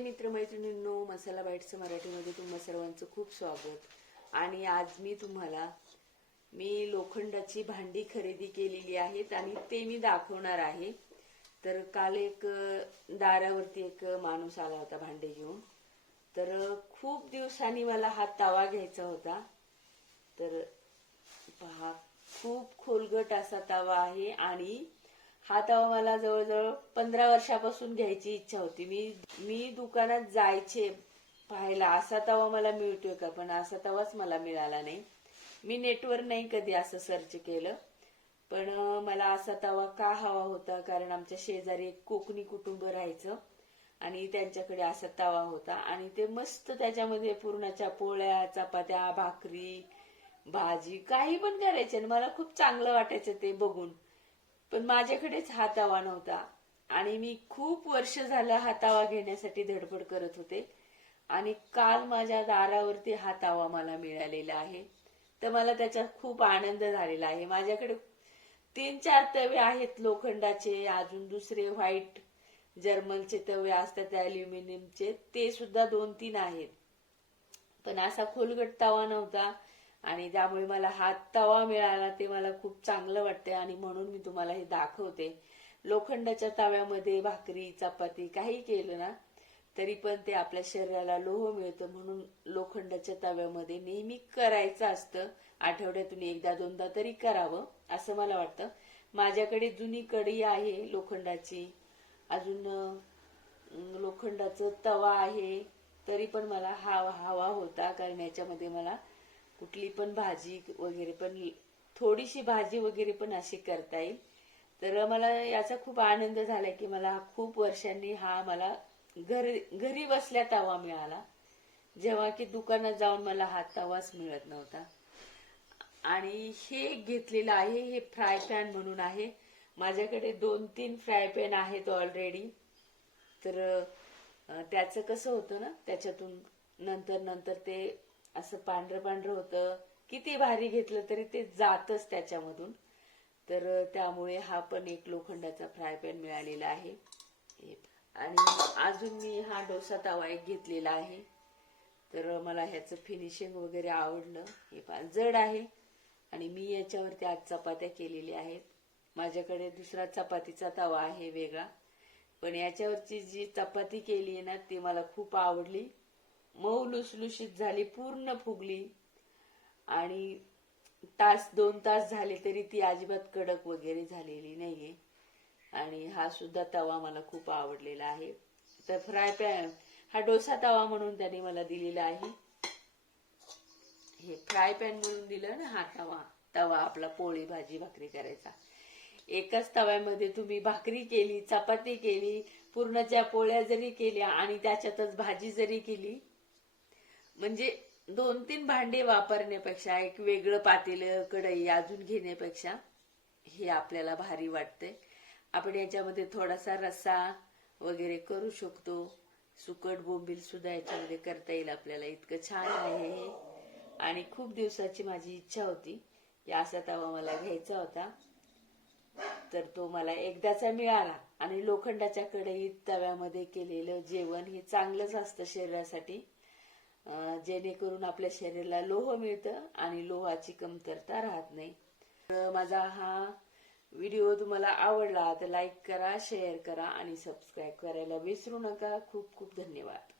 मसाला बाईटचं मराठीमध्ये तुम्हा सर्वांचं खूप स्वागत. आणि आज मी तुम्हाला मी लोखंडाची भांडी खरेदी केलेली आहेत आणि ते मी दाखवणार आहे. तर काल एक दारावरती एक माणूस आला होता भांडे घेऊन. तर खूप दिवसांनी मला हा तवा घ्यायचा होता. तर पहा खूप खोलगट असा तवा आहे आणि हा तवा मला जवळजवळ पंधरा वर्षापासून घ्यायची इच्छा होती. मी मी दुकानात जायचे पाहायला असा तवा मला मिळतोय का? पण असा तवाच मला मिळाला नाही. मी नेटवर नाही कधी असं सर्च केलं. पण मला असा तवा का हवा होता? कारण आमच्या शेजारी एक कोकणी कुटुंब राहायचं आणि त्यांच्याकडे असा तवा होता. आणि ते मस्त त्याच्यामध्ये पुरणाच्या पोळ्या चपात्या भाकरी भाजी काही पण करायचे आणि मला खूप चांगलं वाटायचं ते बघून. पण माझ्याकडेच हा तवा नव्हता. आणि मी खूप वर्ष झालं हा तवा घेण्यासाठी धडपड करत होते. आणि काल माझ्या दारावरती हा तवा मला मिळालेला आहे. तर मला त्याचा खूप आनंद झालेला आहे. माझ्याकडे तीन चार तवे आहेत लोखंडाचे अजून दुसरे व्हाईट जर्मलचे तवे असतात अल्युमिनियमचे ते सुद्धा दोन तीन आहेत. पण असा खोलगट तवा नव्हता. आणि त्यामुळे मला हा तवा मिळाला ते मला खूप चांगलं वाटते आणि म्हणून मी तुम्हाला हे दाखवते. लोखंडाच्या तव्यामध्ये भाकरी चपाती काही केलं ना तरी पण ते आपल्या शरीराला लोह मिळतं. म्हणून लोखंडाच्या तव्यामध्ये नेहमी करायचं असतं. आठवड्यातून एकदा दोनदा तरी करावं असं मला वाटतं. माझ्याकडे जुनी कढी आहे लोखंडाची. अजून लोखंडाचं तवा आहे. तरी पण मला हा हवा होता कारण याच्यामध्ये मला कुठली पण भाजी वगैरे पण थोडीशी भाजी वगैरे पण अशी करता येईल. तर मला याचा खूप आनंद झाला की मला खूप वर्षांनी हा मला घर घरी बसल्या तवा मिळाला. जेव्हा की दुकानात जाऊन मला हा तवाच मिळत नव्हता. आणि हे घेतलेलं आहे हे फ्राय पॅन म्हणून आहे. माझ्याकडे दोन तीन फ्राय पॅन आहेत ऑलरेडी तर त्याचं कसं होतं ना त्याच्यातून नंतर नंतर ते असं पांढरं पांढरं होतं. किती भारी घेतलं तरी ते जातच त्याच्यामधून. तर त्यामुळे हा पण एक लोखंडाचा फ्राय पॅन मिळालेला आहे. हे. आणि अजून मी हा डोसा तवा एक घेतलेला आहे. तर मला ह्याचं फिनिशिंग वगैरे आवडलं. हे पण जड आहे. आणि मी याच्यावरती आज चपात्या केलेल्या आहेत. माझ्याकडे दुसरा चपातीचा तवा आहे वेगळा. पण याच्यावरची जी चपाती केली आहे ना ती मला खूप आवडली. मऊ लुसलुशीत झाली पूर्ण फुगली. आणि तास दोन तास झाले तरी ती अजिबात कडक वगैरे झालेली नाहीये. आणि हा सुद्धा तवा मला खूप आवडलेला आहे. तर फ्राय पॅन हा डोसा तवा म्हणून त्याने मला दिलेला आहे. हे फ्राय पॅन म्हणून दिलं ना हा तवा तवा आपला पोळी भाजी भाकरी करायचा. एकाच तव्यामध्ये तुम्ही भाकरी केली चपाती केली पूर्णच्या पोळ्या जरी केल्या आणि त्याच्यातच भाजी जरी केली म्हणजे दोन तीन भांडे वापरण्यापेक्षा एक वेगळं पातेल कढई अजून घेण्यापेक्षा हे आपल्याला भारी वाटतंय. आपण याच्यामध्ये थोडासा रस्सा वगैरे करू शकतो. सुकट बोंबील सुद्धा याच्यामध्ये करता येईल आपल्याला. इतकं छान आहे हे. आणि खूप दिवसाची माझी इच्छा होती. की असा तवा मला घ्यायचा होता. तर तो मला एकदाचा मिळाला. आणि लोखंडाच्या कढईत तव्यामध्ये केलेलं जेवण हे चांगलंच असतं शरीरासाठी. जेणेकरून आपल्या शरीराला लोह मिळतं आणि लोहाची कमतरता राहत नाही. तर माझा हा व्हिडिओ तुम्हाला आवडला तर लाईक करा शेअर करा आणि सबस्क्राईब करायला विसरू नका. खूप खूप धन्यवाद.